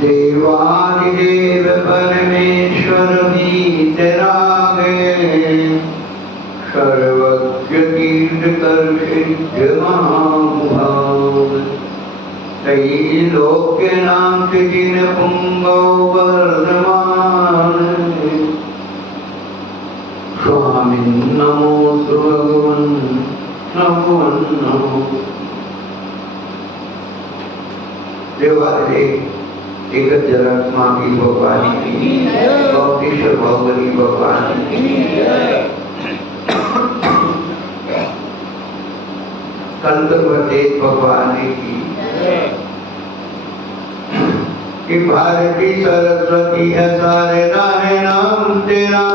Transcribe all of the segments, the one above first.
देवादिदेव परमेश्वर वीतरागे सर्वज्ञ कीर्तिकर सिद्ध महानुभाव त्रैलोक्यनाथ जिन पुंगौ वर्धमान स्वामी नमो भगवन नमो नमो। देवादिदेव एक जरात्मा की भगवान की गौरीश्वर भगवती भगवान की कंदरवते भगवान की कि भारती सरस्वती है सारे राहे नाम तेरा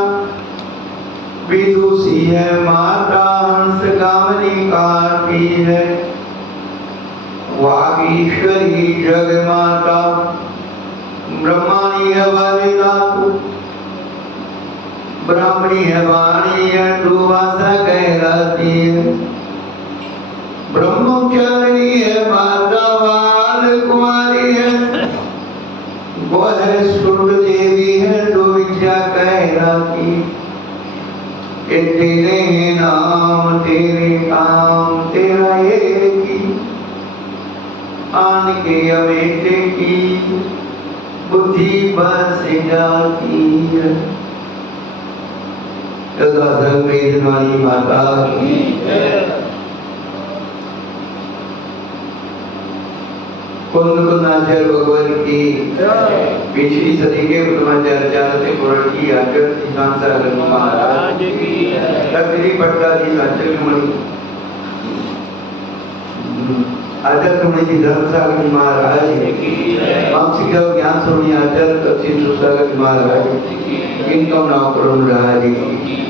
विदुषी है माता हंस गामनी काटी है वागीश्वरी जग माता ब्रह्माणी है वारिदातु ब्राह्मणी है वाणी है तू भाषा कहलाती है ब्रह्मचारिणी है माता बाल कुमारी है वो है सुर देवी है जो विद्या कहलाती ये तेरे नाम तेरे काम तेरा एक ही आन के अवेटे की बुद्धि बस जाती है। मेघवाणी माता की कुंदकुंदाचार्य भगवान की पिछली सदी के उत्तमाचार्य चारते पुराण की आचार्य निशान सागर महाराज की श्री पट्टाधीश आचार्य मणि आचार्य मणि जी धर्मसागर महाराज की वामसिका ज्ञान स्वामी आचार्य दक्षिण सुसागर महाराज की इनका नाम करुण राज की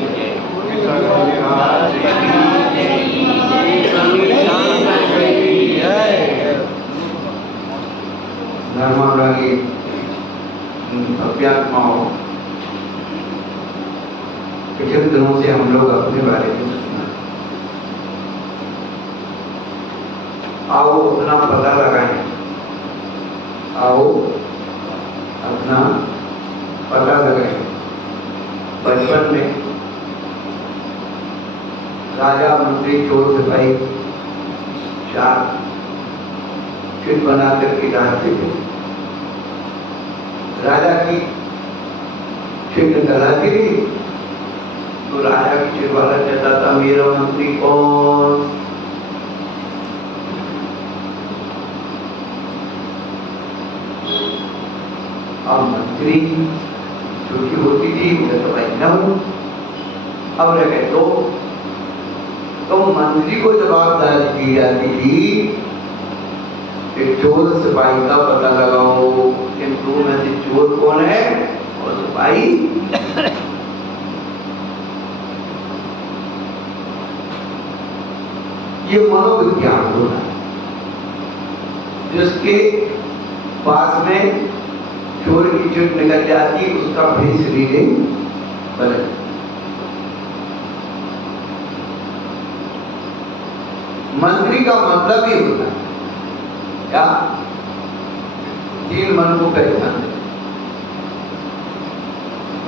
धर्मानुरागी अभ्यात्माओं पिछले दिनों से हम लोग अपने बारे में सुना। आओ अपना पता लगाएं, आओ अपना पता लगाएं। बचपन में राजा मंत्री चोर सिपाही चार चिट बनाकर के डालते थे। राजा की चिट निकलाती थी तो राजा की चिट वाला कहता था मेरा मंत्री कौन। अब मंत्री छोटी होती थी मुझे तो भाई न हूं। अब रहे तो मंत्री को जवाबदारी दी जाती थी एक चोर सिपाही का पता लगाओ इन दो में से चोर कौन है और सिपाही। ये मनोविज्ञान होना जिसके पास में चोर की चिट निकल जाती उसका फेस रीडिंग बदल। मंत्री का मतलब ही होता है क्या तीन मन को पहचान,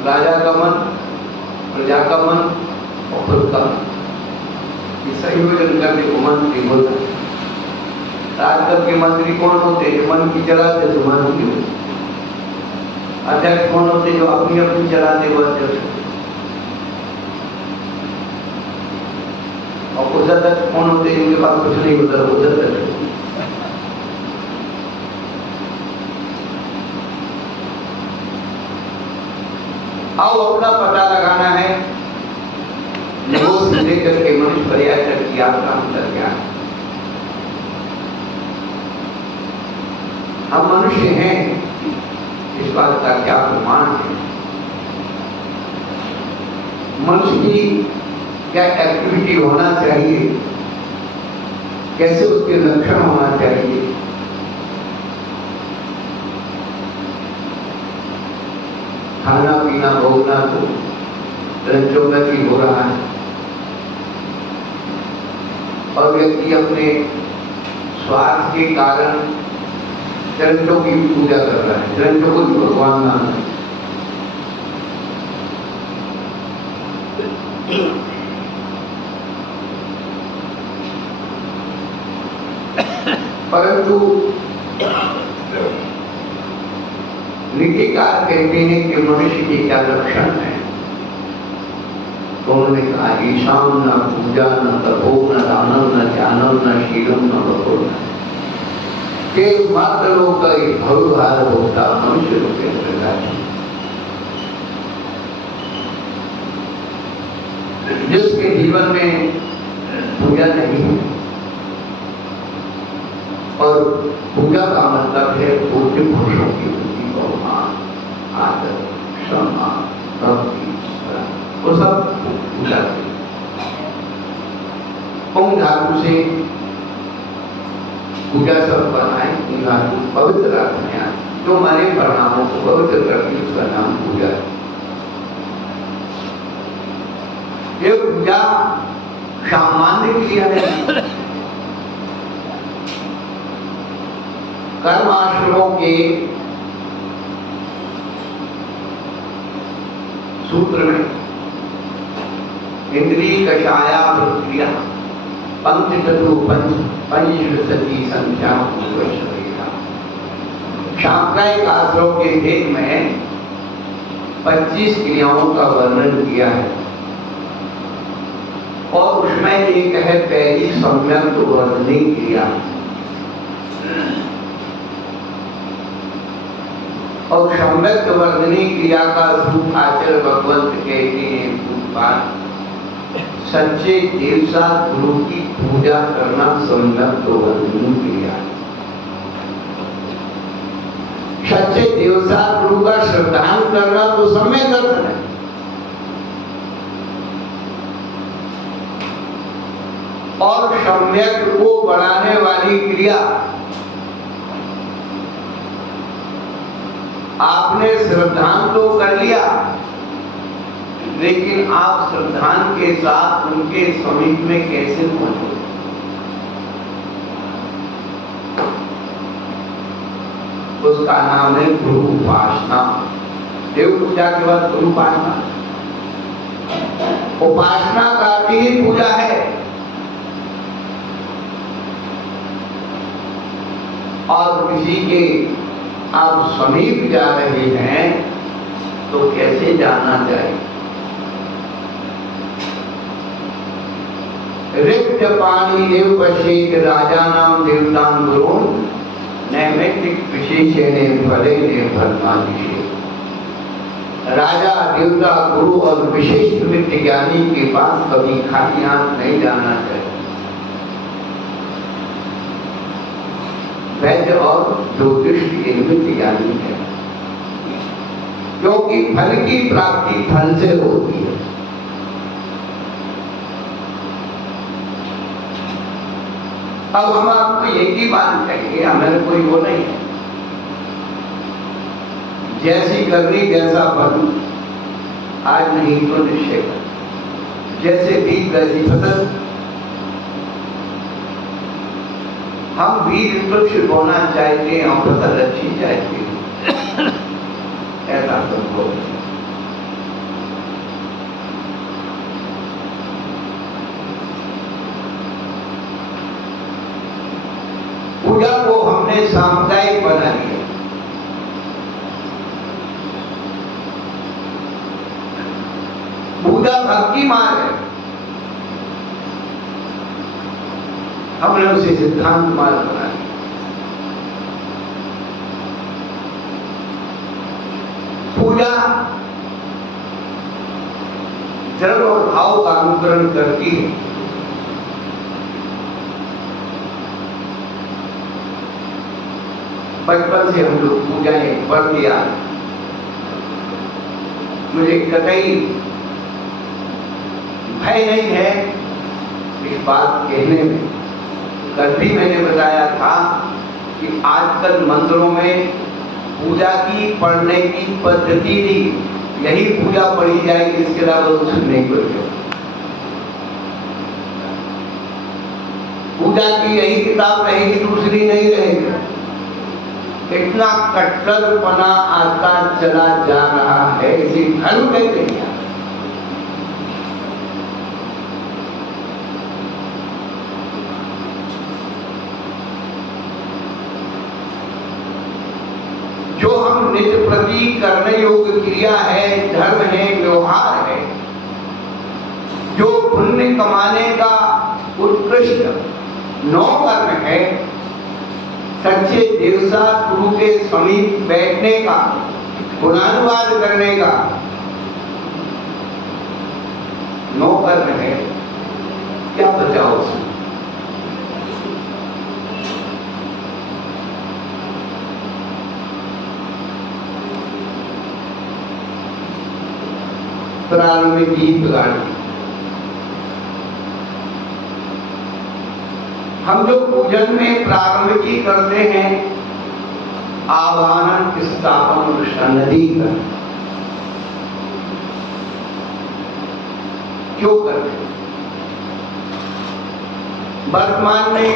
राजा का मन, प्रजा का मन और खुद का मन, संयोजन करने को मंत्री बोलता है। आजकल के मंत्री कौन होते हैं? मन की चलाते तो मंत्री होते। अध्यक्ष कौन होते जो अपनी अपनी चलाते वो अध्यक्ष। और उपाध्यक्ष कौन होते जिनके पास कुछ नहीं होता वो उपाध्यक्ष। आओ अपना पता लगाना है निगोस से लेकर के मनुष्य पर्याय तक की आपका अंतर क्या है। हम मनुष्य हैं इस बात का क्या प्रमाण है। मनुष्य की क्या एक्टिविटी होना चाहिए, कैसे उसके लक्षण होना चाहिए। खाना पीना भोगना तो रजोगति हो रहा है और व्यक्ति अपने स्वार्थ के कारण चरणों की पूजा कर रहा है, चरणों को भगवान मान रहे हैं। परंतु नीतिकार कहते हैं कि मनुष्य के क्या लक्षण है। तो उन्होंने कहा ईशान न पूजा न तपो न दानम न ध्यानम न शीलम न भगो के मात्र लोग का एक भवभार होता मनुष्य रूपे प्रकाश। जिसके जीवन में पूजा नहीं है, और पूजा का मतलब है पूज्य पुरुषों की बुद्धि, बहुमान, आदर, क्षमा, भक्ति, वो सब पूजा है। ओम धातु से पूजा सब बनाए, धातु पवित्र रखने हैं, जो हमारे परिणामों को पवित्र करके उसका नाम पूजा है। ये पूजा सामान्य क्रिया है। कर्माश्रमों के सूत्र में इंद्रिय कषाया प्रक्रिया पंचतत्व पंचविंशति संख्या सांख्यिक आश्रम के भेद में 25 क्रियाओं का वर्णन किया है, और उसमें एक है पहली सम्यक वर्णनी क्रिया। और सम्यक वर्णनी क्रिया का रूप आचार्य भगवंत कहते हैं बात, सच्चे देवता गुरु की पूजा करना सम्यक वर्णनी क्रिया है। सच्चे देवता गुरु का श्रद्धान करना तो सम्यक दर्शन है। और सम्यक को बढ़ाने वाली क्रिया आपने श्रद्धान तो कर लिया, लेकिन आप श्रद्धान के साथ उनके समीप में कैसे पहुंचे? उसका नाम है गुरु उपासना। देव पूजा के बाद गुरु उपासना। उपासना का ही पूजा है। और किसी के आप समीप जा रहे हैं तो कैसे जाना चाहिए? रिक्त पानी देव पश्चित राजा नाम देवतान गुरु नैमित्तिक विशेषण फले निर्भरमादिशे। राजा देवता गुरु और विशेष नित्य ज्ञानी के पास कभी खाली हाथ नहीं जाना चाहिए। वैद्य और ज्योतिष के निमित्त ज्ञानी है, क्योंकि फल की प्राप्ति फल से होती है। अब हम आपको एक ही बात कहेंगे, हमें कोई वो नहीं है। जैसी करनी जैसा फल, आज नहीं तो निश्चय कर। जैसे बीज वैसी फसल। हम बीज वृक्ष बोना चाहते हैं और फसल अच्छी चाहते हैं, ऐसा संभव है। पूजा को हमने सामुदायिक बना लिया। पूजा भक्ति मार्ग है, हमने उसे सिद्धांत मार्ग बना लिया। पूजा जड़ और भाव का अनुकरण करती है। बचपन से हम लोग पूजाएं पढ़ते आ रहे। मुझे कतई भय नहीं है इस बात कहने में। कल भी मैंने बताया था कि आजकल मंदिरों में पूजा की पढ़ने की पद्धति नहीं, यही पूजा पढ़ी जाएगी, इसके अलावा कुछ नहीं पढ़ेगा। पूजा की यही किताब रहेगी, दूसरी नहीं रहेगी। इतना कट्टरपना आता चला जा रहा है, इसे धर्म कहते हैं। जो हम नित्य प्रति करने योग्य क्रिया है, धर्म है, व्यवहार है, जो पुण्य कमाने का उत्कृष्ट नौकर्म है, सच्चे देवता गुरु के समीप बैठने का, गुणानुवाद करने का नौकर्म है, क्या बचाओ उसमें? प्रारंभ में गीत गाने, हम जो पूजन में प्रारंभ की करते हैं, आवाहन स्थापन सन्निधि कर, क्यों करते हैं? वर्तमान में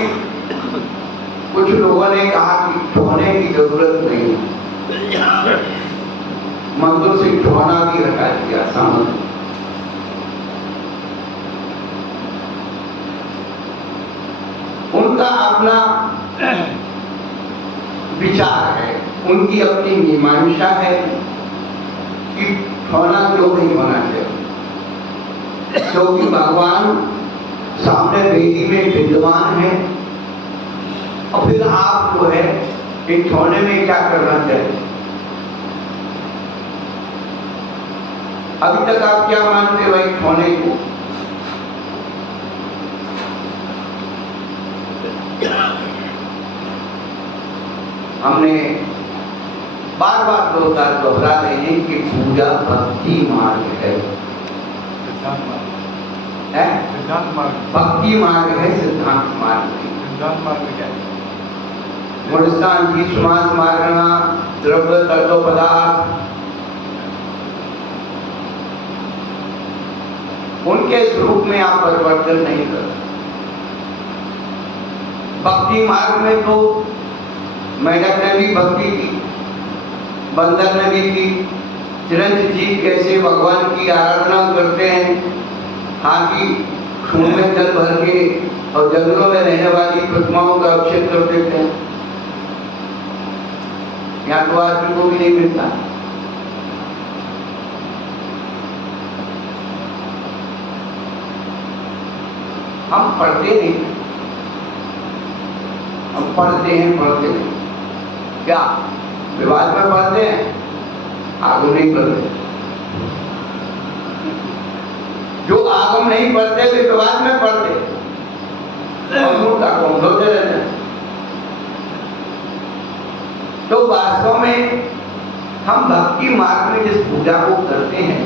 कुछ लोगों ने कहा कि ठोने की जरूरत नहीं, मंदिर से ठोना भी हटा दिया सामने। उनका अपना विचार है, उनकी अपनी मीमांसा है कि ठोना क्यों नहीं होना चाहिए, क्योंकि भगवान सामने वेदी में विद्यमान है। और फिर आप जो है इन ठोने में क्या करना चाहिए? अभी तक आप क्या मानते हो भाई ठोने को? हमने बार बार दो बार दोहरा रहे हैं कि पूजा भक्ति मार्ग है, भक्ति मार्ग है, सिद्धांत मार्ग नहीं। सिद्धांत मार्ग क्या है? गुणस्थान की समास मार्गना, द्रव्य तत्व पदार्थ, उनके स्वरूप में आप परिवर्तन नहीं कर। भक्ति मार्ग में तो मेढक ने भी भक्ति की, बंदर ने भी की, चिरंजीव कैसे भगवान की आराधना करते हैं, हाथी खून में जल भर के और जंगलों में रहने वाली प्रतिमाओं का अभिषेक कर देते हैं। यहाँ तो आदमी को भी नहीं मिलता। हम पढ़ते नहीं, हम पढ़ते नहीं, क्या विवाद में पढ़ते हैं, आगम नहीं पढ़ते। जो आगम नहीं पढ़ते वे विवाद में पढ़ते, का कौन होते रहते हैं। तो वास्तव में हम भक्ति मार्ग में जिस पूजा को करते हैं,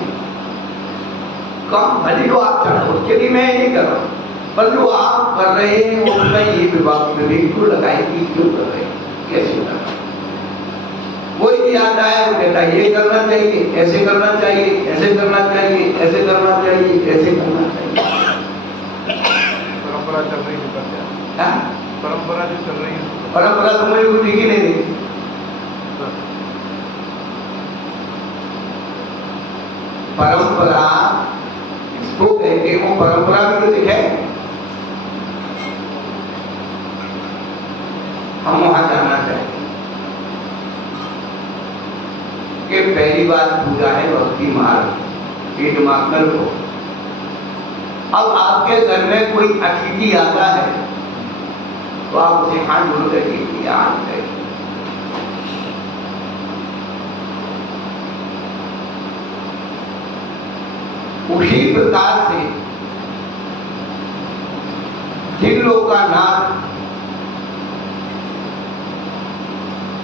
कम भले जो आप चढ़ो, उसके लिए मैं नहीं कर रहा हूं, पर जो आप कर रहे हैं उसमें ये विवाद में क्यों लगाए कि क्यों कर रहे हैं, कैसे कर रहे हैं? कोई भी आता है वो कहता है ये करना चाहिए, ऐसे करना चाहिए, ऐसे करना चाहिए, ऐसे करना चाहिए, ऐसे करना चाहिए। परंपरा चल रही है, परंपरा जो चल रही है, परंपरा तो मुझे कुछ ही नहीं देती। परंपरा इसको कहते हैं, वो परंपरा भी तो दिखे, हम वहां जाना चाहिए कि पहली बात पूजा है भक्ति मार्ग, ये दिमाग में रखो। अब आपके घर में कोई अतिथि आता है तो आप उसे हाथ जोड़ करके याद करें। उसी प्रकार से जिन लोगों का नाम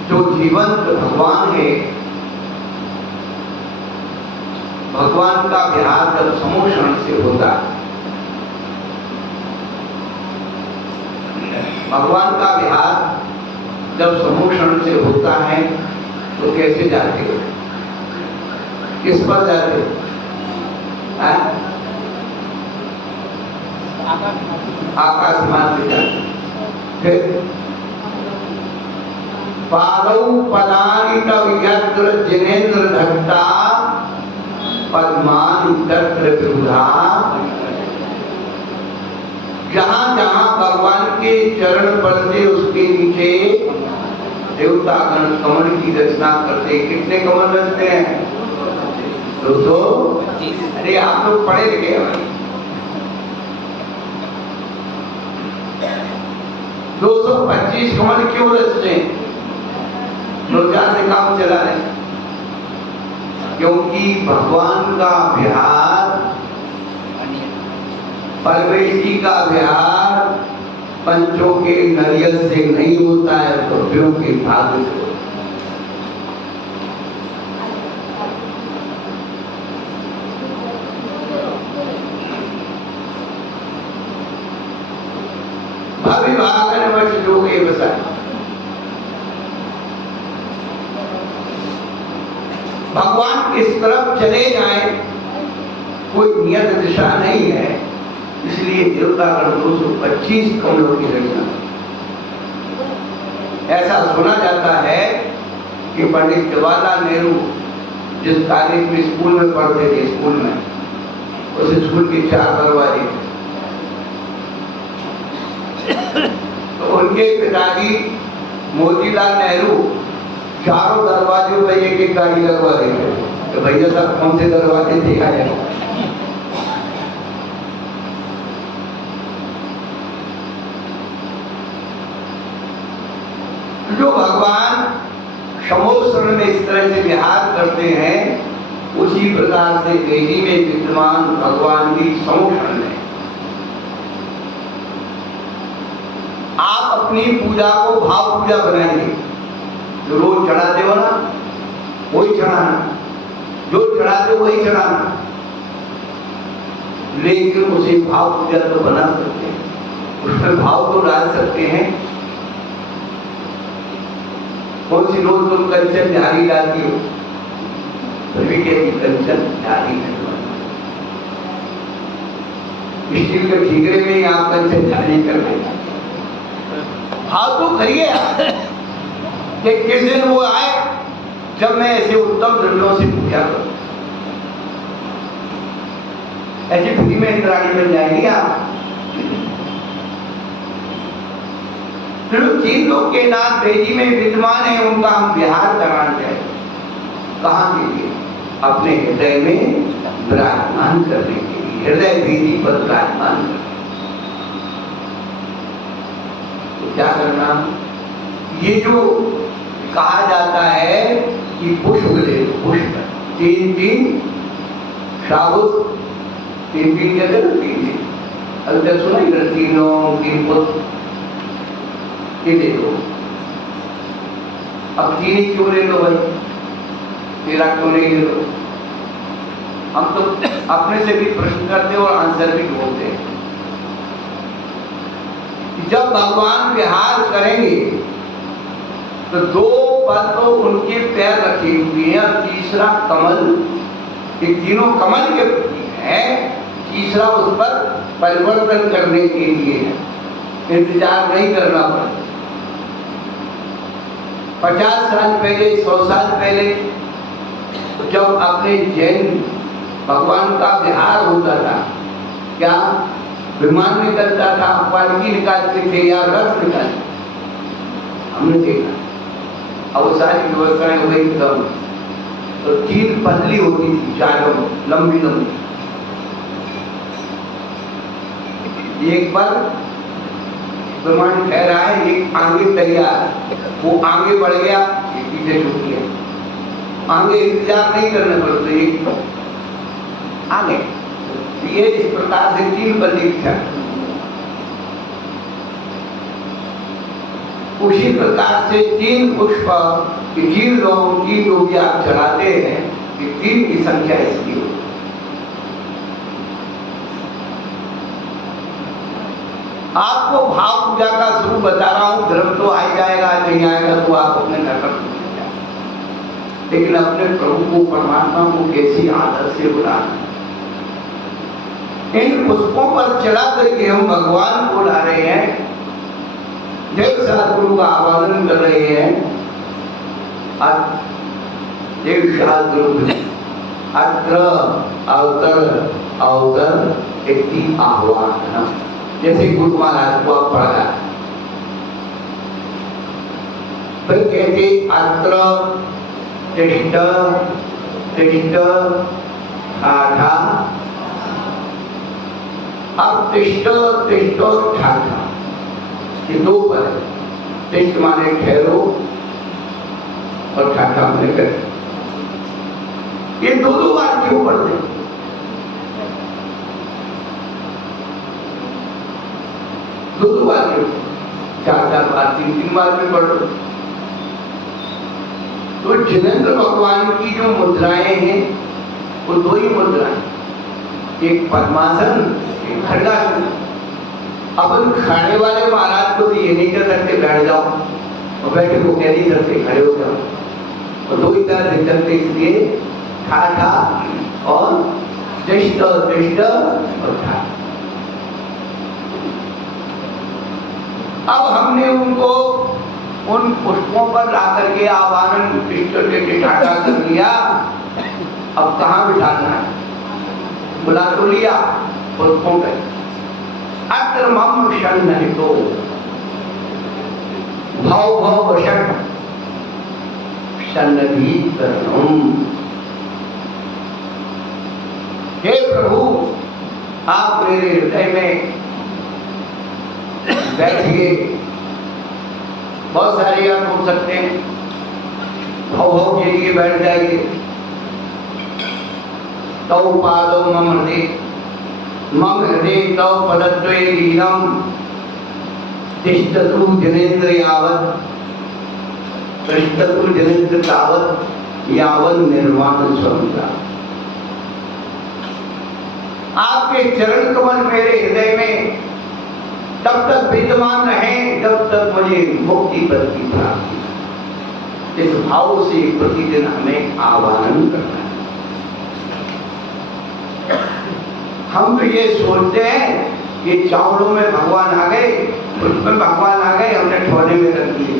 जो जीवंत भगवान है, भगवान का विहार जब समूषण से होता है, भगवान का विहार जब समूषण से होता है तो कैसे जाते हो, किस पर जाते हो? आकाश मार्ग से जाते। फिर पादौ पदानि तव यत्र जिनेन्द्र धत्ता पद्मानि तत्र विबुधा। जहां जहां भगवान के चरण पड़ते उसके नीचे देवतागण कमल की रचना करते। कितने कमल रचते हैं? 225। अरे आप लोग पढ़े लिखे हैं भाई। 225 कमल क्यों रचते हैं? रोजा से काम चला रहे, क्योंकि भगवान का विहार, परवेश जी का विहार पंचों के नरियल से नहीं होता है, कव्यों के भाग्य से होता है। भाभी भागन वर्ष लोग ये बसाए। भगवान किस तरफ चले जाएं कोई नियत दिशा नहीं है, इसलिए देवतागण 225 कमलों की रचना। ऐसा सुना जाता है कि पंडित जवाहरलाल नेहरू जिस कॉलेज में स्कूल में पढ़ते थे, स्कूल में उस स्कूल के 4 दरवाजे तो उनके पिताजी मोतीलाल नेहरू चारों दरवाजों पर एक एक गाड़ी लगवा देते तो भैया साहब कौन से दरवाजे देखा जाए। जो भगवान शमोत्सव में इस तरह से विहार करते हैं, उसी प्रकार से वेदी में विद्यमान भगवान भी समोक्षण में। आप अपनी पूजा को भाव पूजा बनाएंगे। जो रोज चढ़ाते हो ना वही चढ़ाना, जो चढ़ाते हो वही चढ़ाना, लेकिन उसे भाव पूजा तो बना सकते हैं, उसमें भाव तो डाल सकते हैं। कौन सी रोज तुम कंचन झाड़ी डालती हो? सभी के कंचन झाड़ी स्टील के ठीकरे में ही आप कंचन झाड़ी कर रहे। भाव तो करिए कि किस दिन वो आए जब मैं ऐसे उत्तम द्रव्यों से पूजा करूं। ऐसी फ्री में इंद्राणी मिल जाएगी आप। जिन लोग के नाथ वेदी में विद्यमान है उनका हम विहार कराना चाहिए। कहाँ के लिए? अपने हृदय में विराजमान करने के लिए, हृदय वेदी पर विराजमान करने। तो क्या करना? ये जो कहा जाता है कि पुष्प ले, पुष्प 3 साबुत 3 कहते हैं ना, 3 अगर सुना ही 3 पुष्प ये ले लो। अब 3 ही क्यों ले लो भाई? 13 क्यों नहीं ले लो? हम तो अपने से भी प्रश्न करते और आंसर भी ढूंढते हैं। जब भगवान विहार करेंगे तो 2 पद तो उनके पैर रखे हुए हैं और तीसरा कमल, ये तीनों कमल के हैं, तीसरा उस पर परिवर्तन करने के लिए है। इंतजार नहीं करना पड़ता। 50 साल पहले, 100 साल पहले जब अपने जैन भगवान का विहार होता था, क्या विमान निकलता था, पालकी निकालते थे या रथ निकालते, हमने देखा। अब सारी व्यवस्थाएं हो गई कम, तो 3 पतली होती थी, चारों लंबी लंबी। एक पर विमान ठहरा है, एक आगे तैयार, वो आगे बढ़ गया, एक पीछे छूट गया। आगे इंतजार नहीं करने पड़ते, एक आगे। ये इस प्रकार से 3 बल्ली था। उसी प्रकार से 3 पुष्प 3 लोगों की जो भी आप चढ़ाते हैं, 3 की संख्या इसकी होती है। आपको भाव पूजा का स्वरूप बता रहा हूं। धर्म तो आ जाएगा, नहीं आएगा तो आप अपने घर पर, लेकिन अपने प्रभु को, परमात्मा को कैसी आदत से बुलाना। इन पुष्पों पर चढ़ा करके हम भगवान को ला रहे हैं, देव सदगुरु का आवाहन कर रहे हैं अत्र अवतर अवतर इति आह्वान, जैसे गुरु महाराज को आप पढ़ा। फिर कहते अत्र तिष्ठ तिष्ठ ठाठा। अब तिष्ठ तिष्ठ और ठाठा ये दो पद है। तिष्ठ माने ठहरो और ठाठा माने कर। ये दोनों बार क्यों पढ़ते? दोनों बार क्यों? चार चार बार, तीन तीन बार में पढ़ लो। तो जिनेंद्र भगवान की जो मुद्राएं हैं वो दो ही मुद्राएं, एक पद्मासन, एक खड्गासन। अपन खाने वाले महाराज को तो ये नहीं कर सकते बैठ जाओ, और बैठे को कह नहीं सकते खड़े हो जाओ, और दो ही तरह से चलते, इसलिए ठाठा और तिष्ठ तिष्ठ और ठाठा। अब हमने उनको उन पुष्पों पर ला करके आवाहन तिष्ठ तिष्ठ ठाठा कर लिया। अब कहाँ बिठाना है? बुला तो लिया पुष्पों पे। अत्र मम शरणहितो भव भव वशम शरणभीतरणम्। हे प्रभु, आप मेरे हृदय में बैठिए। बहुत सारे आप बोल सकते हैं, भव भव के लिए बैठ जाइए। तौ पादौ मम हृदय तौ पदद्वये लीनम् तिष्ठतु जनेन्द्र यावत् तिष्ठतु जनेन्द्र तावत् यावत् निर्वाण स्वरूपा। आपके चरण कमल मेरे हृदय में तब तक विद्यमान रहे जब तक मुझे मुक्ति पद की प्राप्ति। इस भाव से प्रतिदिन हमें आवाहन करना है। हम तो ये सोचते हैं कि चावलों में भगवान आ गए, उसमें भगवान आ गए, हमने ठोने में रख दिए।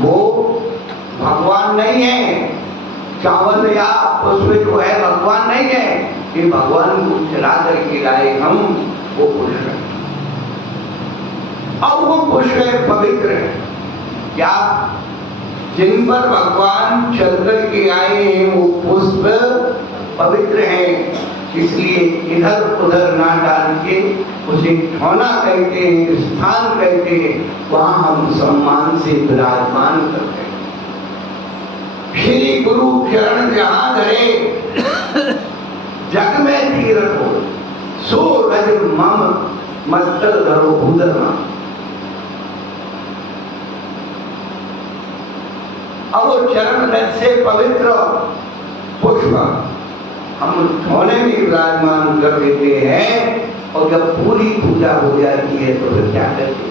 वो भगवान नहीं है, चावल या उसमें जो है भगवान नहीं है। कि भगवान को चला करके लाए हम, वो पुष्प है। अब वो पुष्प है पवित्र है। क्या जिन पर भगवान चल करके आए हैं वो पुष्प पवित्र हैं, इसलिए इधर उधर ना डाल के उसे ठौना कहते हैं, स्थान कहते हैं, वहां हम सम्मान से विराजमान करते हैं। श्री गुरु चरण जहां धरे जग में तीर्थ हो, सो रज मम मस्तक धरो भूधर्मा। अब वो चरण रज से पवित्र पुष्प हम ठोने में विराजमान कर देते हैं, और जब पूरी पूजा हो जाती है तो फिर क्या करते?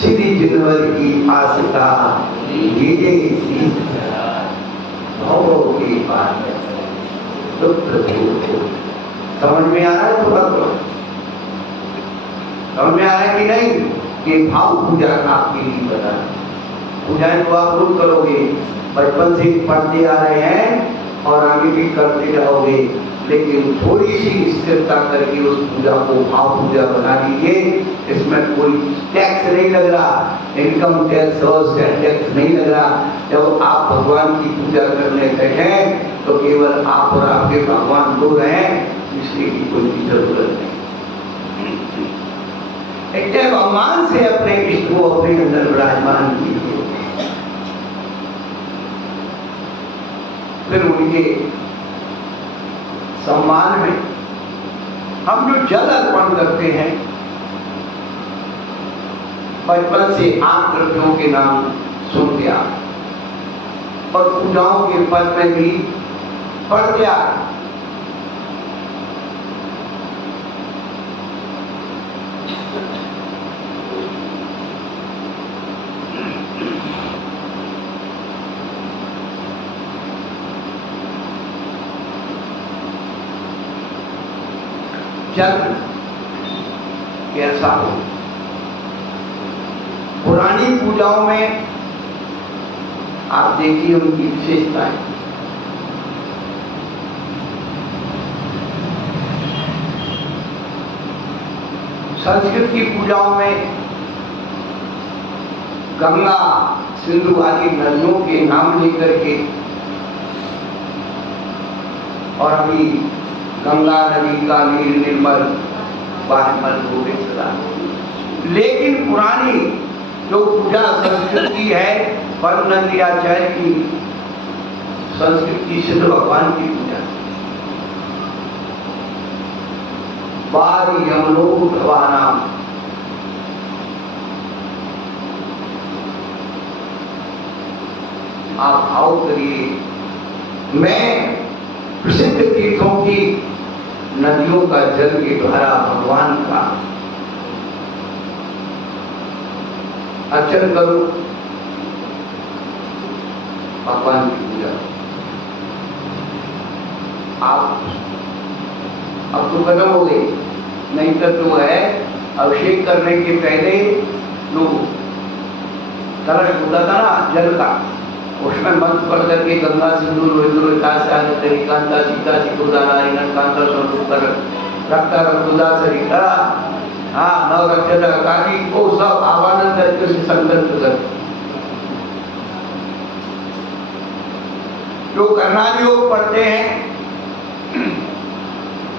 श्री जिनवर की आस्था लीजे भव की बात है। समझ में आ रहा है? थोड़ा थोड़ा समझ में आ रहा है कि नहीं? कि भाव पूजा आपके लिए बना। पूजाएं तो आप रोज करोगे, बचपन से पढ़ते आ रहे हैं और आगे भी करते रहोगे, लेकिन थोड़ी सी स्थिरता करके उस पूजा को भाव पूजा बना लीजिए। इसमें कोई टैक्स नहीं लग रहा, इनकम टैक्स और टैक्स नहीं लग रहा। जब आप भगवान की पूजा करने बैठे तो केवल आप और आपके भगवान दो रहें, इसलिए की कोई जरूरत नहीं। एक भगवान से अपने इष्ट को अपने अंदर विराजमान कीजिए, फिर उनके सम्मान में हम जो जल अर्पण करते हैं, बचपन से 8 द्रव्यों के नाम सुनते आ, और पूजाओं के पद में भी पढ़ते आ। जल कैसा हो? पुरानी पूजाओं में आप देखिए उनकी विशेषताएं। संस्कृत की पूजाओं में गंगा, सिंधु आदि नदियों के नाम लेकर के, और अभी गंगा नदी का नीर निर्मल बाष्मल हो सदा। लेकिन पुरानी जो पूजा संस्कृति है, वर्ण नंदियाचार्य की संस्कृति सिद्ध भगवान की पूजा, वारी यमनो भवानाम, आप भाव करिए, मैं प्रसिद्ध तीर्थों की नदियों का जल के द्वारा भगवान का अर्चन करो, भगवान की पूजा। आप अब तो खत्म हो गई, नहीं तो है अभिषेक करने के पहले जो कलश होता था ना जल का, उसमें मंत्र पढ़ करके गंगा सिंधु रोहित कांता सीता सिकुदा नारायण कांता स्वरूप कर रखता रखुदा सरिता, हाँ नव रक्षता काटी को सब आवाहन करके उसे संकल्प कर। जो कर्णाली योग पढ़ते हैं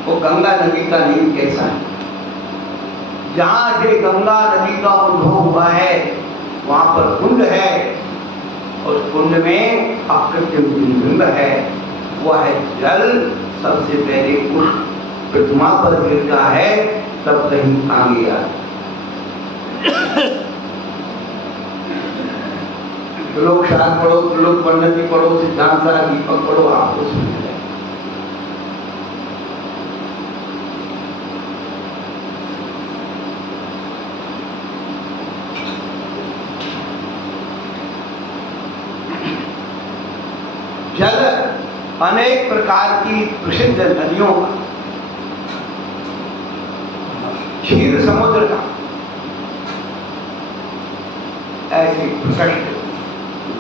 वो गंगा नदी का नीर कैसा है, जहां से गंगा नदी का उद्भव हुआ है वहां पर कुंड है, उस कुंड में अकृत्रिम बिंब है, वह जल सबसे पहले उस प्रतिमा पर गिरता है, तब कहीं आगे आ। लोग शास्त्र पढ़ो, लोग पंडित पढ़ो, सिद्धांत सारा दीपक पढ़ो, आपको समझ जाए। जल अनेक प्रकार की प्रसिद्ध नदियों का, क्षीर समुद्र का, ऐसे प्रकट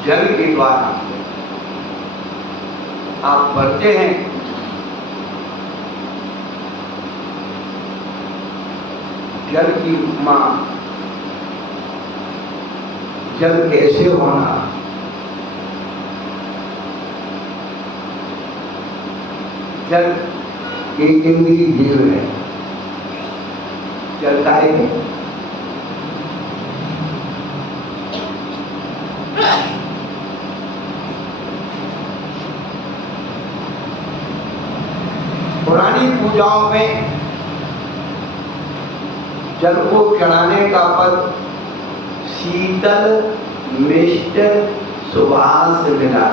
जल के द्वारा आप पढ़ते हैं। जल की उपमा, जल कैसे होना, जल एक इंद्रिय जीव है, जल का है पुरानी पूजाओं में जल को चढ़ाने का पद शीतल मिष्ट सुवास मिला।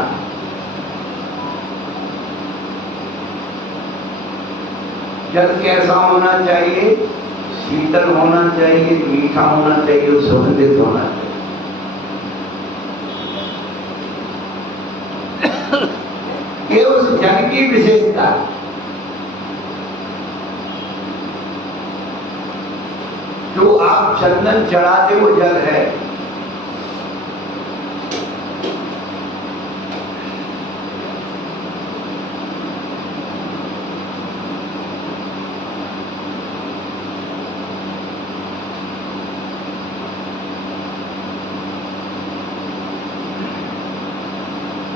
जल कैसा होना चाहिए? शीतल होना चाहिए, मीठा होना चाहिए, सुगंधित होना चाहिए। ये उस जल की विशेषता है। जो आप चंदन चढ़ाते वो जल है,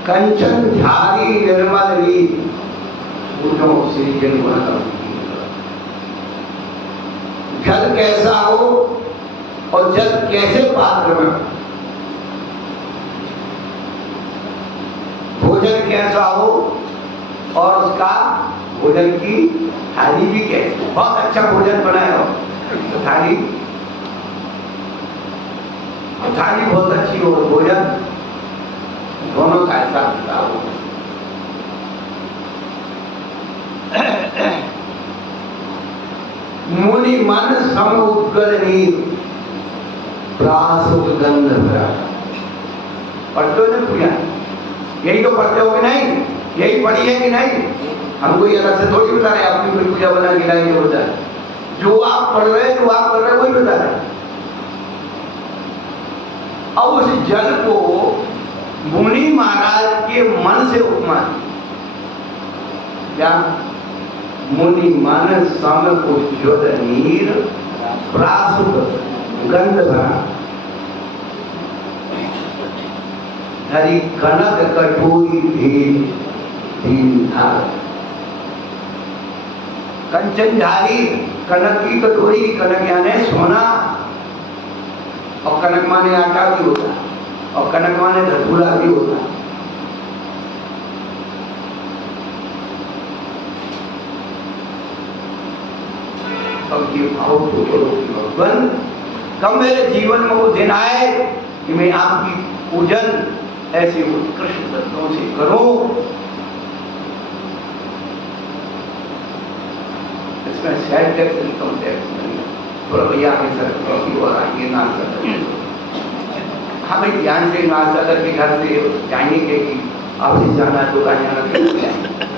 कंचन धारी निर्मल रीत श्री जल। जल कैसा हो और जल कैसे पात्र में, भोजन कैसा हो और उसका भोजन की थाली भी कैसी। बहुत अच्छा भोजन बनाया हो तो थाली बहुत अच्छी हो, भोजन दोनों का ऐसा हिसाब हो। मुनि मन सम उद्गल नीर प्रास गंध भरा। पढ़ते हो ना पूजा, यही तो पढ़ते हो कि नहीं? यही पढ़ी है कि नहीं? हमको ये अलग से थोड़ी बता रहे, अपनी कोई पूजा बना के लाए होता है। जो आप पढ़ रहे हैं, जो आप कर रहे हैं, वही बता रहे। अब उस जल को मुनि महाराज के मन से उपमा दी। क्या? मुनि मन सम उज्ज्वल नीर प्रासुप गंध भरा, हरि कनक कटोरी दीन धार। कंचनधारी कनक की कटोरी, कनक यानी सोना, और कनक माने आटा भी होता है, और कनक माने धतूरा भी होता है। अब ये भाव तो करो भगवान, कब मेरे जीवन में वो दिन आए कि मैं आपकी पूजन ऐसे उत्कृष्ट तत्वों से करूं। इसमें सेल टैक्स, इनकम टैक्स नहीं है, थोड़ा भैया हमें सर और आएंगे नाश्ता करके, हमें ध्यान से नाश्ता करके घर से जाएंगे कि ऑफिस जाना है, दुकान जाना है।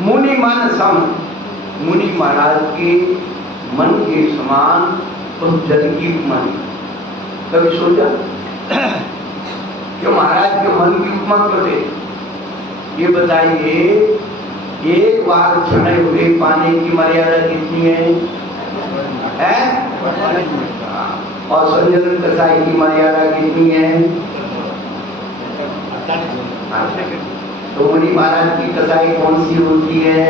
मुनि मन सम, मुनि महाराज के मन के समान उस जल की उपमा। कभी सोचा क्यों महाराज के मन की उपमा क्यों दे? ये बताइए, एक बार छने हुए पानी की मर्यादा कितनी है? और संजलन कसाई की मर्यादा कितनी है? तो मुनि महाराज की कसाई कौन सी होती है?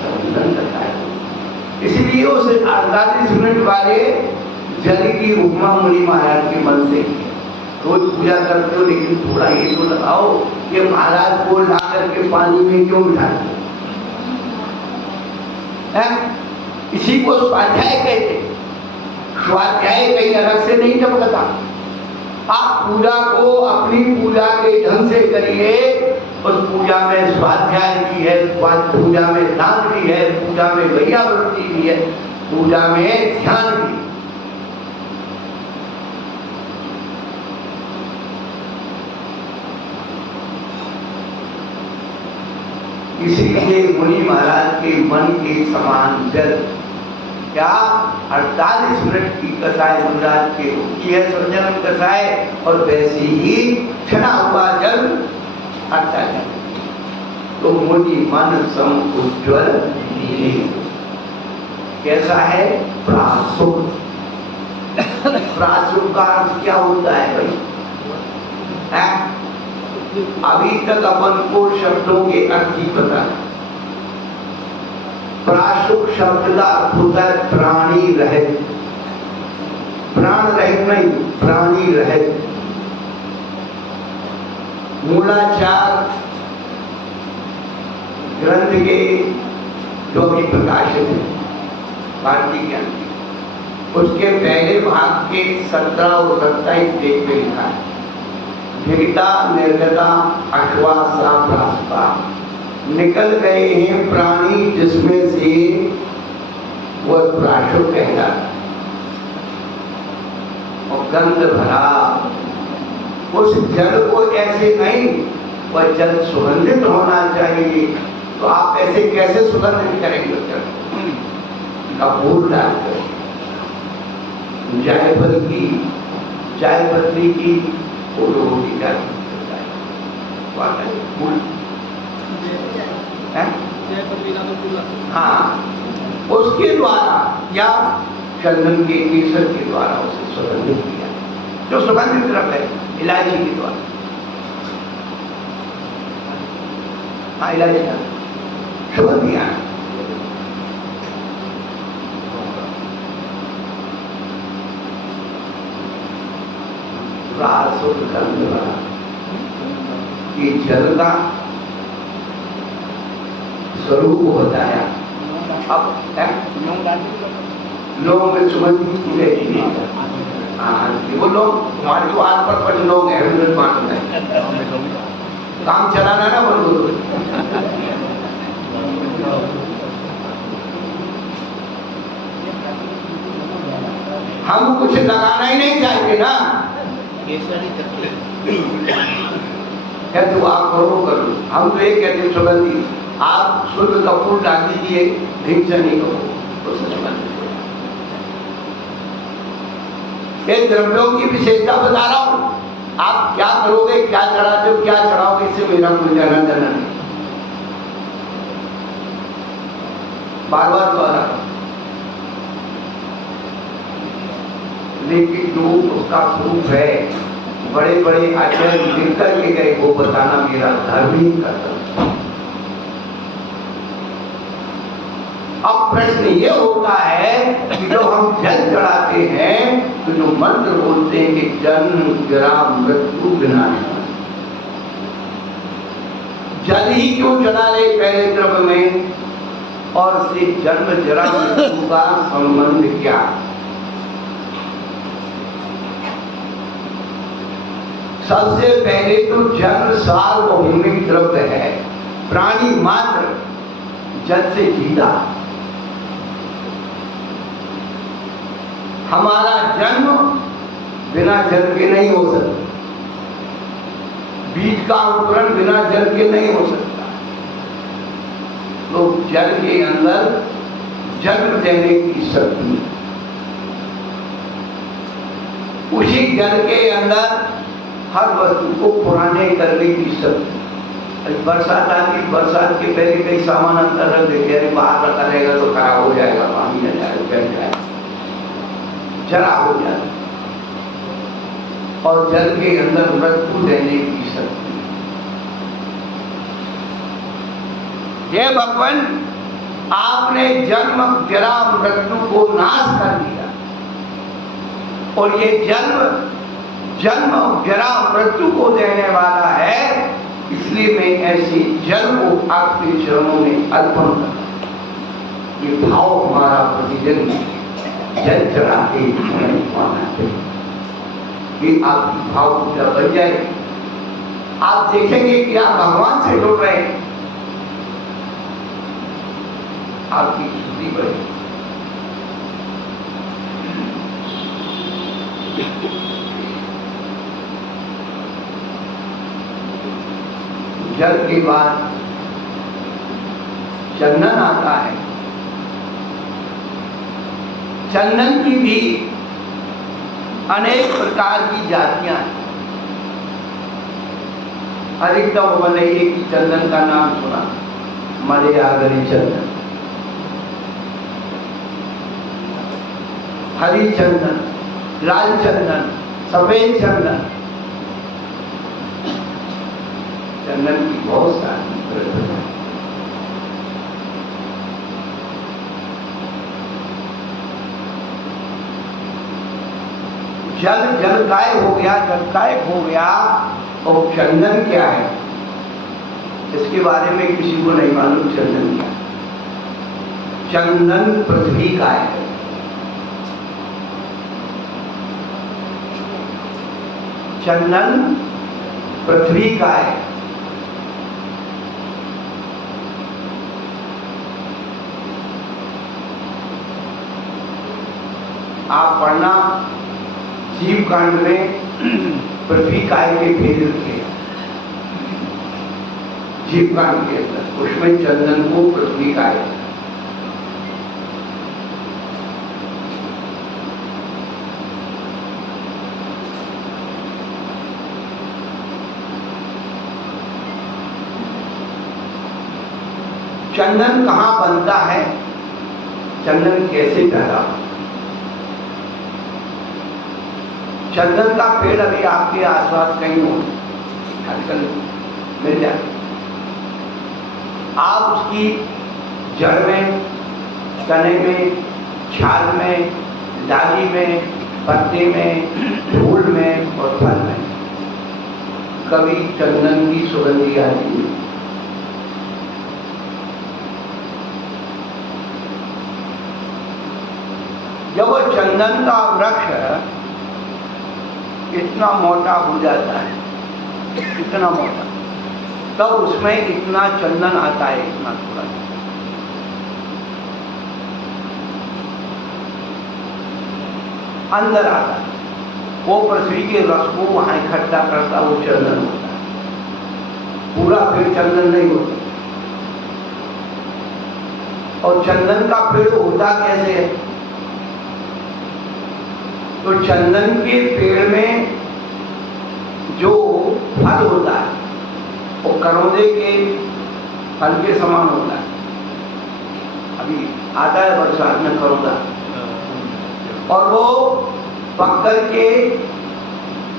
संजलन कसाई। इसलिए उस 48 मिनट वाले जल की उपमा मुनि महाराज के मन से की। रोज पूजा करते हो, लेकिन थोड़ा ये तो लगाओ, ये महाराज को ला करके पानी में क्यों बिठाते? इसी को स्वाध्याय कहते। स्वाध्याय कहीं अलग से नहीं टपकता। आप पूजा को अपनी पूजा के ढंग से करिए। उस पूजा में स्वाध्याय भी है, पूजा में दान भी है, पूजा में वैयावृत्ति भी है, पूजा में ध्यान भी। इसीलिए मुनि महाराज के मन के समान जल, क्या 48 मिनट की कसाय महाराज के की है संजलन कसाय, और वैसे ही छना हुआ जल आता है। तो मुनि मन सम उज्ज्वल कैसा है? प्रासुप। प्रासुप का अर्थ क्या होता है भाई? अभी तक अपन को शब्दों के अर्थ ही पता है। प्रासुप शब्द का अर्थ होता है प्राणी रहित, प्राण रहित नहीं, प्राणी रहित। मूलाचार ग्रंथ के जो भी प्रकाशित है भारतीय ज्ञान, उसके पहले भाग के 17 और 27 पेज पे लिखा है, निर्गता निर्गता अश्वासा प्रास्ता, निकल गए हैं प्राणी जिसमें से वह प्राशुप कहलाता है, और गंध भरा। उस जल को ऐसे नहीं, वह जल सुगंधित होना चाहिए। तो आप ऐसे कैसे सुगंधित करेंगे? जल कपूर डालकर, जायफल की, चाय पत्ती की फूल, हाँ, उसके द्वारा या चंदन के केसर के द्वारा उसे सुगंधित किया। जो सुगंधित द्रव्य है, इलायची के द्वारा, हाँ इलायची का सुगंधिया। ये जल का स्वरूप बताया। अब लोग में सुगंधी वो लोग तुम्हारे तो आस पास पर लोग हैं, मानते हैं काम चलाना ना बोलो। हम कुछ लगाना ही नहीं चाहते ना, क्या तू आप करो करो, हम तो एक कहते सुगंधी आप शुद्ध कपूर डाल दीजिए, ढंग से नहीं कपूर, उसमें बन ये द्रव्यों की विशेषता बता रहा हूं। आप क्या करोगे, क्या चढ़ाते हो, क्या चढ़ाओगे, इससे मेरा कोई लेना देना नहीं। बार बार दोहरा, लेकिन जो उसका स्वरूप है, बड़े बड़े आचार्य लिख करके गए, वो बताना मेरा धर्म ही कर्तव्य। अब प्रश्न ये होता है कि जब हम जल चढ़ाते हैं तो जो मंत्र बोलते हैं कि जन्म जरा मृत्यु विनाश, जल ही क्यों चढ़ा रहे पहले क्रम में, और से जन्म जरा मृत्यु का संबंध क्या? सबसे पहले तो जन्म सार्वभौमिक द्रव्य है, प्राणी मात्र जल से जीता। हमारा जन्म बिना जल के नहीं हो सकता, बीज का अंकुरण बिना जल के नहीं हो सकता। तो जल के अंदर जन्म देने की शक्ति, उसी जल के अंदर हर वस्तु को पुराने करने की शक्ति। बरसात आती, बरसात के पहले कई सामान अंदर रख देते, अरे बाहर रखा रहेगा तो खराब हो जाएगा, पानी आ जाएगा, जल जाएगा, जरा हो जाए। और जल के अंदर मृत्यु देने की शक्ति। ये भगवान, आपने जन्म जरा मृत्यु को नाश कर दिया, और ये जन्म जन्म जरा मृत्यु को देने वाला है, इसलिए मैं ऐसे जल को आपके चरणों में अर्पण करता। ये भाव हमारा प्रतिदिन जल चढ़ा के माना चाहिए कि आपकी भाव पूजा बन जाए। आप देखेंगे कि आप भगवान से जुड़ रहे हैं, आपकी स्तुति बढ़ेगी। जल के बाद चंदन आता है। चंदन की भी अनेक प्रकार की जातियां हैं। अधिकतम मैंने एक ही चंदन का नाम सुना, मलयागरी चंदन, हरी चंदन, लाल चंदन, सफेद चंदन। चंदन की बहुत सारी प्रकार। जल जलकाय हो गया, जलकाय हो गया, और चंदन क्या है इसके बारे में किसी को नहीं मालूम। चंदन क्या है? चंदन पृथ्वी का है। चंदन पृथ्वी का है। आप पढ़ना जीव कांड में पृथ्वी काय के भेद रखे, जीव कांड के अंदर, उसमें चंदन को पृथ्वी काय। चंदन कहाँ बनता है, चंदन कैसे पैदा? चंदन का पेड़ अभी आपके आसपास कहीं हो, आजकल मिल जाए। आप उसकी जड़ में, तने में, छाल में, डाली में, पत्ते में, फूल में और फल में कभी चंदन की सुगंधी आती है। जब वो चंदन का वृक्ष इतना मोटा हो जाता है, इतना मोटा, तब उसमें इतना चंदन आता है, इतना थोड़ा अंदर आता है। वो पृथ्वी के रस को वहां इकट्ठा करता, वो चंदन होता है। पूरा फिर चंदन नहीं होता, और चंदन का पेड़ होता कैसे है? तो चंदन के पेड़ में जो फल होता है वो करौंदे के फल के समान होता है। अभी आता है बरसात में करौंदा, और वो पक करके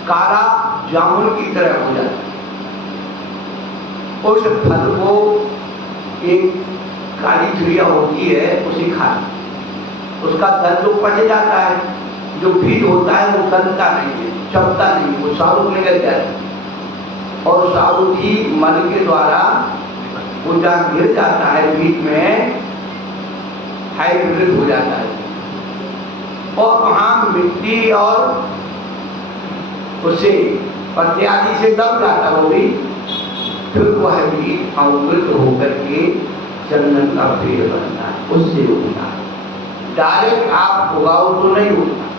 काला जामुन की तरह हो जाता है। उस फल को एक काली चिड़िया होती है उसे खा, उसका दर्द तो पच जाता है, जो बीज होता है वो गलता नहीं है, चपता नहीं, वो साबुत निकल जाता है, और साबुत ही मल के द्वारा वो जहाँ गिर जाता है बीज में हाइब्रिड हो जाता है, और वहाँ मिट्टी और उसे पत्ते आदि से दब जाता है वो भी, फिर वह भी अंकुरित होकर के चंदन का पेड़ बनता है, उससे उगता है। डायरेक्ट आप उगाओ तो नहीं उगता।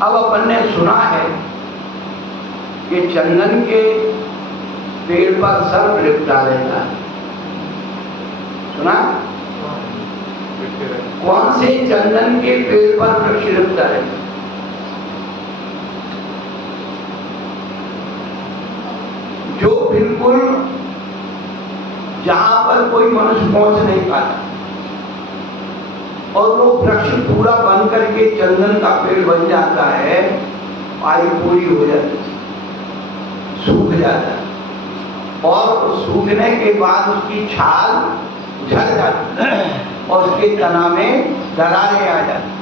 अब अपन ने सुना है कि चंदन के पेड़ पर सर्प लिपटा रहता है, सुना? कौन से चंदन के पेड़ पर वृक्ष लिपटा रहता है? जो बिल्कुल जहां पर कोई मनुष्य पहुंच नहीं पाता, और वो वृक्ष पूरा बन करके चंदन का पेड़ बन जाता है, आयु पूरी हो जाती है, सूख जाता है, और सूखने के बाद उसकी छाल झड़ जाती है और उसके तना में दरारें आ जाती।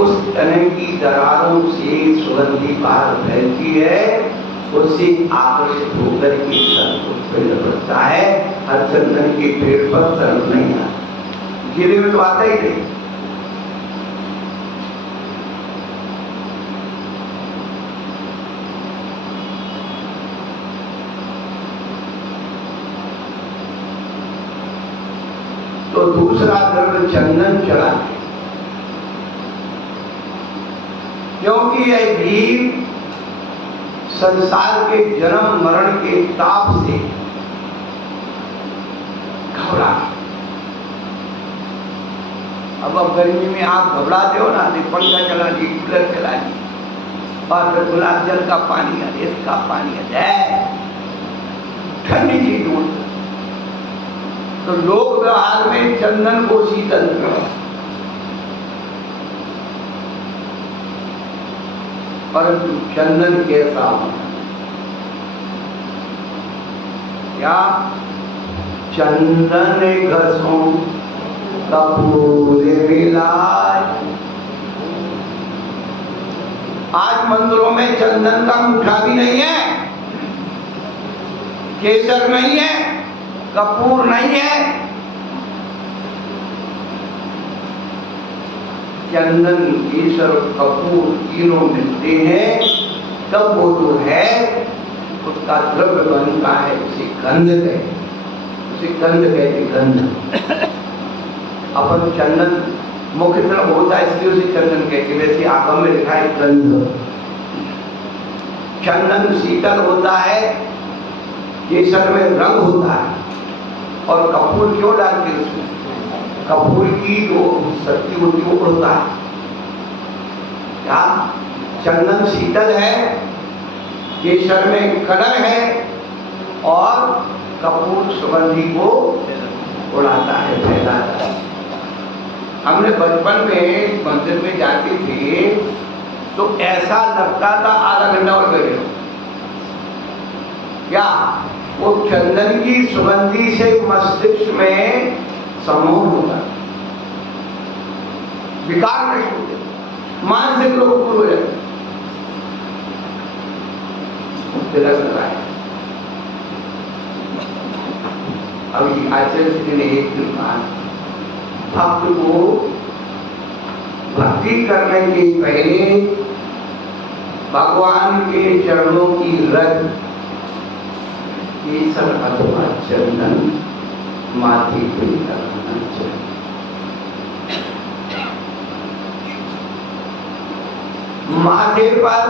उस तने की दरारों से सुगंधी बाहर फैलती है, उससे आकर्षित होकर के पेड़ बढ़ता है। हर चंदन के पेड़ पर सर्प नहीं आता, गिरे में तो आता ही नहीं। तो दूसरा द्रव्य चंदन चढ़ा, क्योंकि यह जीव संसार के जन्म मरण के ताप से घबरा। अब गर्मी में आप घबराते हो ना, तो पंखा चला दी, कूलर चला दी, और फिर गुलाब जल का पानी है, इसका पानी है, ठंडी चीज ढूंढते। तो लोक व्यवहार में चंदन को शीतल, परंतु चंदन कैसा होना? क्या? चंदन घसों कपूर मिलाए। आज मंदिरों में चंदन का मुठा भी नहीं है, केसर नहीं है, कपूर नहीं है, चंदन केसर कपूर तीनों मिलते हैं, तब वो जो है उसका द्रव्य बनता है, उसे गंध कहते, उसे गंध कहते, गंध। अपन चंदन मुख्य तरफ होता है इसलिए उसे चंदन कहते, वैसे आगम में लिखा है गंध। चंदन शीतल होता है, केसर में रंग होता है, और कपूर क्यों डालते हैं उसमें? कपूर की जो शक्ति होती है वो उड़ता है। क्या? चंदन शीतल है, केसर में कलर है, और कपूर सुगंधी को उड़ाता है, फैलाता है। हमने बचपन में मंदिर में जाते थे तो ऐसा लगता था आधा घंटा और बैठे। क्या? वो चंदन की सुगंधी से मस्तिष्क में समूह होता है, विकार नहीं होते, मानसिक लोग दूर हो जाते। तिलक लगाए, अभी आचार्य जी ने एक दिन कहा, भक्त को भक्ति करने के पहले भगवान के चरणों की रज केसर अथवा चंदन माथे पे लगाना चाहिए। माथे पर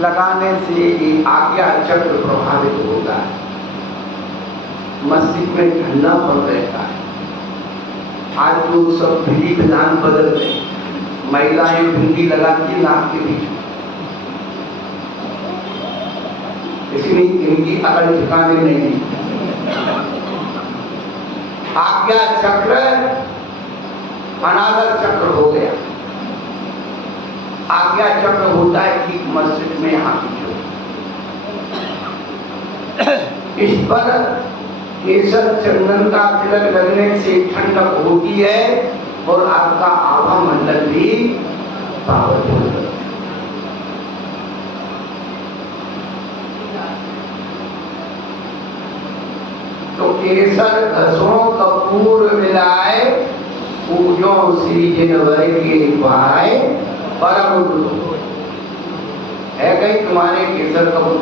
लगाने से ये आज्ञा चक्र प्रभावित होता है, मस्तिष्क में ठंडापन रहता है। आज लोग सब विधि विधान बदल गए, महिलाएं भिंडी लगाती नाक के बीच में, इसलिए इनकी अकड़ ठिकाने नहीं। आज्ञा चक्र अनादर चक्र हो गया। आज्ञा चक्र होता है ठीक मस्जिद में यहाँ पीछे। इस पर केसर चंदन का तिलक लगने से ठंडक होती है और आपका आभा मंडल भी पावरफुल होता है। तो केसर घसों कपूर मिलाए, पूजो श्री जिनवर के पाए परम गुरु। है कहीं तुम्हारे केसर कपूर?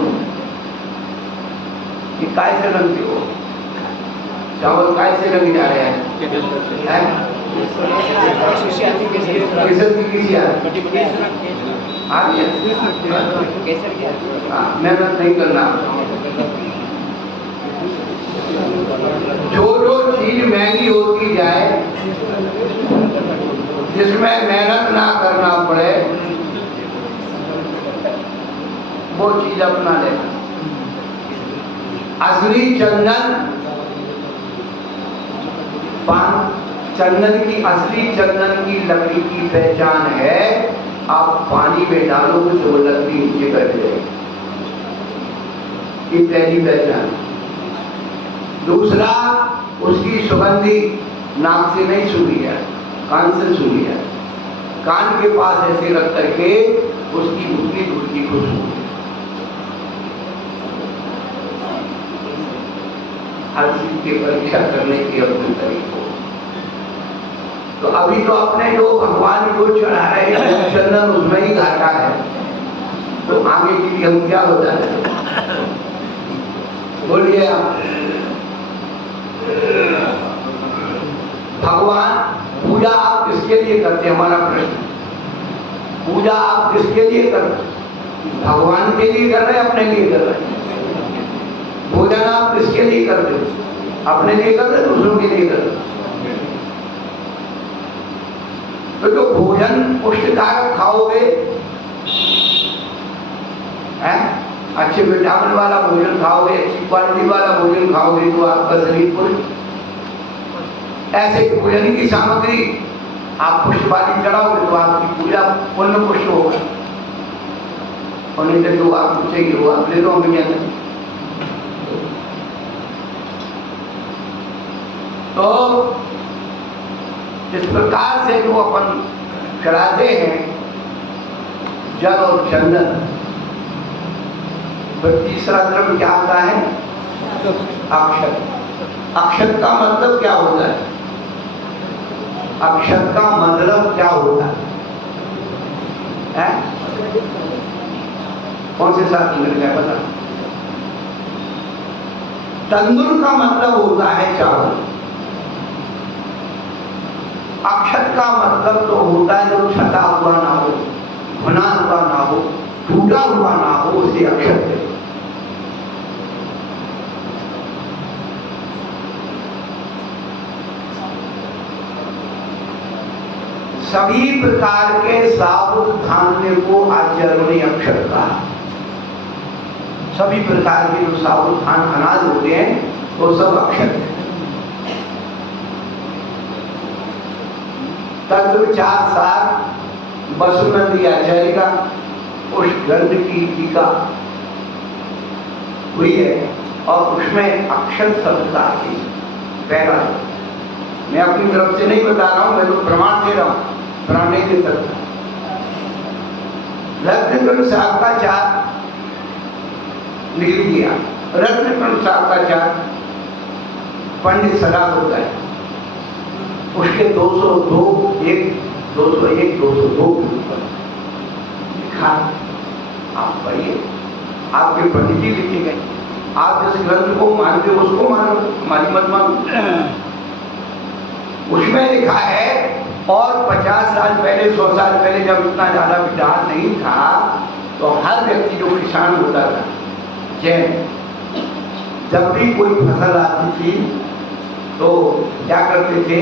ये काय से रंगते हो? चावल काय से रंगे जा रहे हैं? केसर की किसी मेहनत नहीं करना। जो चीज महंगी होती जाए, जिसमें मेहनत ना करना पड़े, वो चीज अपना लेना। असली चंदन चंदन की असली चंदन की लकड़ी की पहचान है, आप पानी में डालोगे तो वो लकड़ी नीचे बैठ जाएगी। ये पहली पहचान। दूसरा, उसकी सुगंधी नाक से नहीं सूंघी है, कान से सूंघी है। कान के पास ऐसे रख करके उसकी धुकी धुकी खुशबू। हर चीज की परीक्षा करने की अपने तरीकों। तो अभी तो अपने जो भगवान को चढ़ा रहे हैं चंदन, उसमें ही घाटा है, तो आगे के लिए हम क्या हो जाए? बोलिए आप। भगवान पूजा आप किसके लिए करते हैं? हमारा प्रश्न। पूजा आप किसके लिए करते? भगवान के लिए कर रहे हैं, अपने लिए कर रहे हैं? भोजन आप किसके लिए करते हो? अपने लिए कर रहे हैं, दूसरों के लिए कर रहे हैं? तो जो भोजन पुष्टिकारक खाओगे, अच्छे विटामिन वाला भोजन खाओगे, अच्छी क्वालिटी वाला भोजन खाओगे, तो आपका शरीर पुष्ट। ऐसे भोजन की सामग्री आप पुष्ट वाली चढ़ाओगे तो आपकी पूजा पुण्य पुष्ट होगा। और नहीं तो आपको चाहिए हो, आप ले लो, हमें क्या करें। तो इस प्रकार से जो अपन चढ़ाते हैं जल और चंदन, तो तीसरा द्रव्य क्या आता है? अक्षत। अक्षत का मतलब क्या होता है? अक्षत का मतलब क्या होता है? कौन से साथी मिल गए बता? तंदुर का मतलब होता है चावल। अक्षत का मतलब तो होता है जो छटा हुआ ना हो, भुना हुआ ना हो, टूटा हुआ ना हो, उसे अक्षत है। सभी प्रकार के साबुत धान्य को आचार्य ने अक्षत कहा। सभी प्रकार के जो साबुत धान अनाज होते हैं वो सब अक्षत है। तदविचार सार वसुमती आचार्य का उस ग्रंथ की टीका हुई है और उसमें अक्षर शब्द का पहला। मैं अपनी तरफ से नहीं बता रहा हूं, मैं तो प्रमाण दे रहा हूं, प्रमाण नहीं दे सकता। रत्नकण शाखाचार लिख दिया। रत्नकण शाखाचार पंडित सदा होता है, उसके 202 1 201 202 लिखा। आप पढ़िए, आपके पंडित जी लिखे गए। आप जिस ग्रंथ को मानते हो उसको मानो, हमारी मत मानो। उसमें लिखा है और 50 साल पहले 100 साल पहले जब इतना ज़्यादा विचार नहीं था तो हर व्यक्ति जो किसान होता था जैन, जब भी कोई फसल आती थी तो क्या करते थे,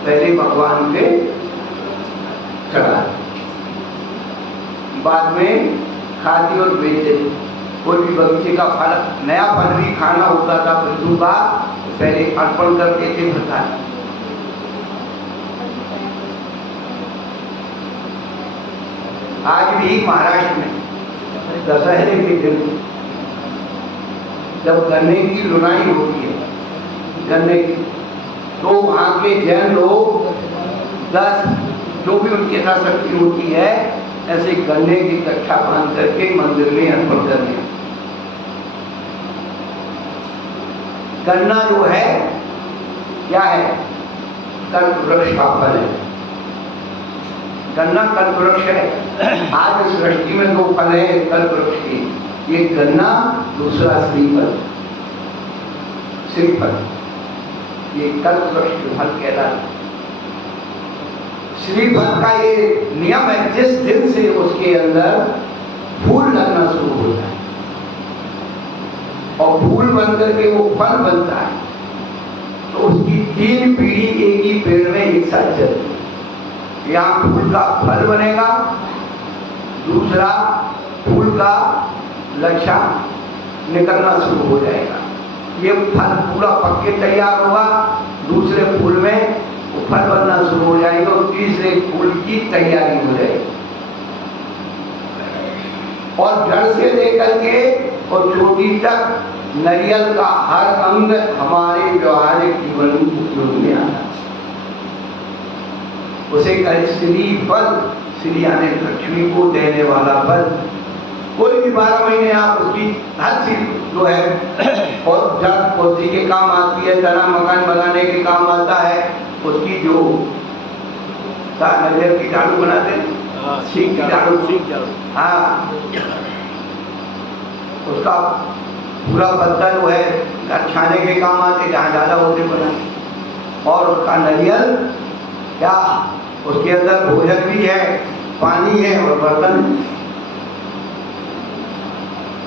पहले भगवान के चढ़ा, बाद में खाते और बेचते थे। कोई भी बगीचे का फल, नया फल भी खाना होता था विष्णु का, पहले अर्पण करते थे प्रसाद। आज भी महाराष्ट्र में दशहरे के दिन जब गन्ने की लुनाई होती है, गन्ने की, तो वहाँ के जैन लोग 10 जो भी उनकी यथाशक्ति होती है ऐसे गन्ने की कक्षा बांध करके मंदिर में अर्पण करते हैं। गन्ना जो है क्या है, कल्प वृक्ष का फल है। गन्ना कल्प वृक्ष है। आज इस सृष्टि में 2 फल है कल्प वृक्ष के, एक गन्ना, दूसरा श्रीफल। श्रीफल ये कल्प वृक्ष के फल कहलाता है। श्रीफल का ये नियम है, जिस दिन से उसके अंदर फूल लगना शुरू होता है और फूल बनकर के वो फल बनता है तो उसकी 3 पीढ़ी एक ही पेड़ में एक साथ चलती है। यहाँ फूल का फल बनेगा, दूसरा फूल का लच्छा निकलना शुरू हो जाएगा, ये फल पूरा पक्के तैयार होगा, दूसरे फूल में वो फल बनना शुरू हो जाएगा और तीसरे फूल की तैयारी हो जाएगी। और जड़ से लेकर के और चोटी तक नारियल का हर अंग हमारे व्यवहारिक जीवन में उपयोग में आता है। उसे कहे श्रीफल, श्री यानी लक्ष्मी को देने वाला फल। कोई भी 12 महीने आप उसकी हर चीज जो है, और जब पौधी के काम आती है, तना मकान बनाने के काम आता है, उसकी जो नरियल की झाड़ू बनाते हैं, सीख की झाड़ू, हाँ, उसका पूरा पत्ता जो है घर छाने के काम आते, जहाँ ज़्यादा होते बना। और उसका नारियल क्या, उसके अंदर भोजन भी है, पानी है और बर्तन,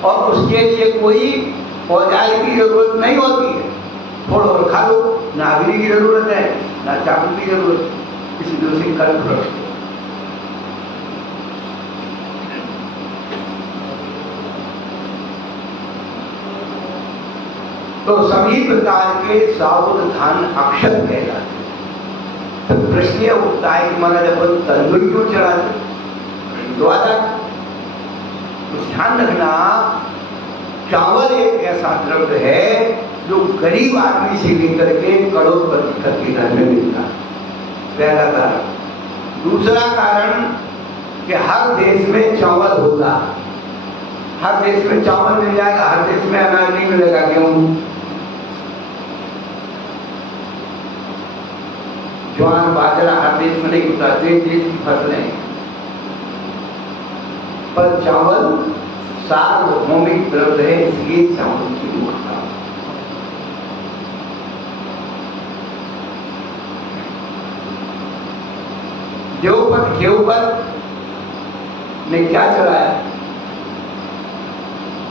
और उसके लिए कोई औजार की जरूरत नहीं होती है। थोड़ा और खा लो, ना अग्नि की जरूरत है ना चाकू की जरूरत है, इसलिए उसे कल्प वृक्ष। तो सभी प्रकार के सावधान अक्षत कहलाते हैं। तो प्रश्न यह उठता है कि महाराज अपन तंदूर क्यों चढ़ाते, तो ध्यान रखना, चावल एक ऐसा द्रव्य है जो गरीब आदमी से लेकर के करोड़पति तक के घर में मिलता है, पहला कारण। दूसरा कारण कि हर देश में चावल होगा, हर देश में चावल मिल जाएगा, हर देश में अनाज नहीं मिलेगा। क्यों? ज्वार बाजरा हर देश में नहीं होता, देश देश की फसलें, पर चावल सार्वभौमिक द्रव्य है, इसलिए चावल की मूर्खता। देवपत ने क्या चलाया,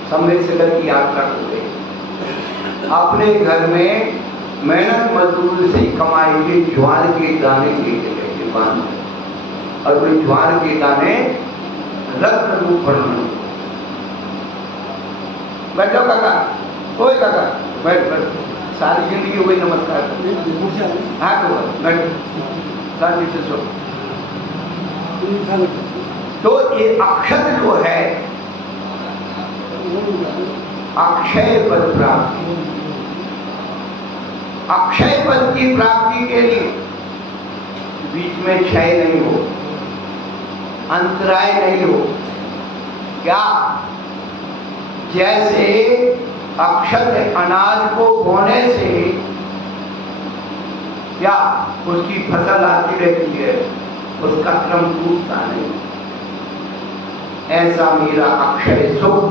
सम्मेलकर की यात्रा को गए, अपने घर में मेहनत मजदूर से कमाई के ज्वार के दाने लेके बांध, और वे ज्वार के दाने रक्त रूप बढ़ने। बैठो काका, ओए काका, बैठ बैठ, सारी जिंदगी वही नमस्कार। हाँ तो बैठ, शांति से सो। तो ये अक्षत जो है, अक्षय पद प्राप्ति, अक्षय पद की प्राप्ति के लिए बीच में क्षय नहीं हो, अंतराय नहीं हो। क्या? जैसे अक्षत अनाज को बोने से क्या उसकी फसल आती रहती है, उसका क्रम टूटता नहीं, ऐसा मेरा अक्षय सुख,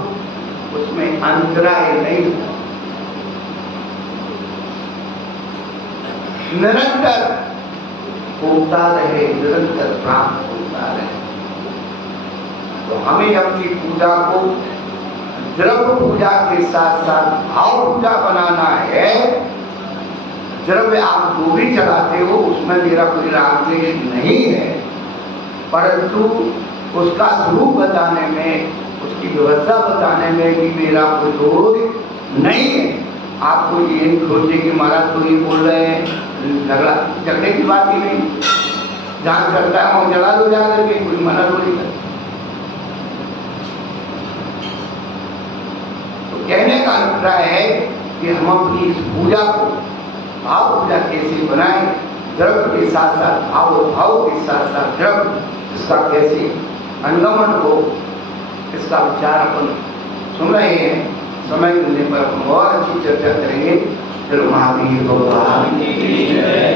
उसमें अंतराय नहीं होता। निरंतर होता रहे, निरंतर प्राप्त होता रहे। तो हमें अपनी पूजा को द्रव्य पूजा के साथ साथ भाव पूजा बनाना है। द्रव्य आप जो भी चढ़ाते हो उसमें मेरा कोई राग द्वेष नहीं है, परंतु उसका स्वरूप बताने में, उसकी व्यवस्था बताने में भी मेरा कोई दोष नहीं है। आपको ये नहीं सोचे कि महाराज तो ये बोल रहे हैं, झगड़े की बात ही नहीं। जहाँ चलता है वहाँ जला दो जा करके, कोई मना थोड़ी कर। तो कहने का अभिप्राय है कि हम अपनी इस पूजा को भाव पूजा कैसे बनाएं, द्रव्य के साथ साथ भाव के साथ साथ द्रव्य, इसका कैसे अनुगमन हो, इसका विचार अपन सुन रहे हैं। समय मिलने पर हम और अच्छी चर्चा करेंगे। चलो महावीर भगवान की जय।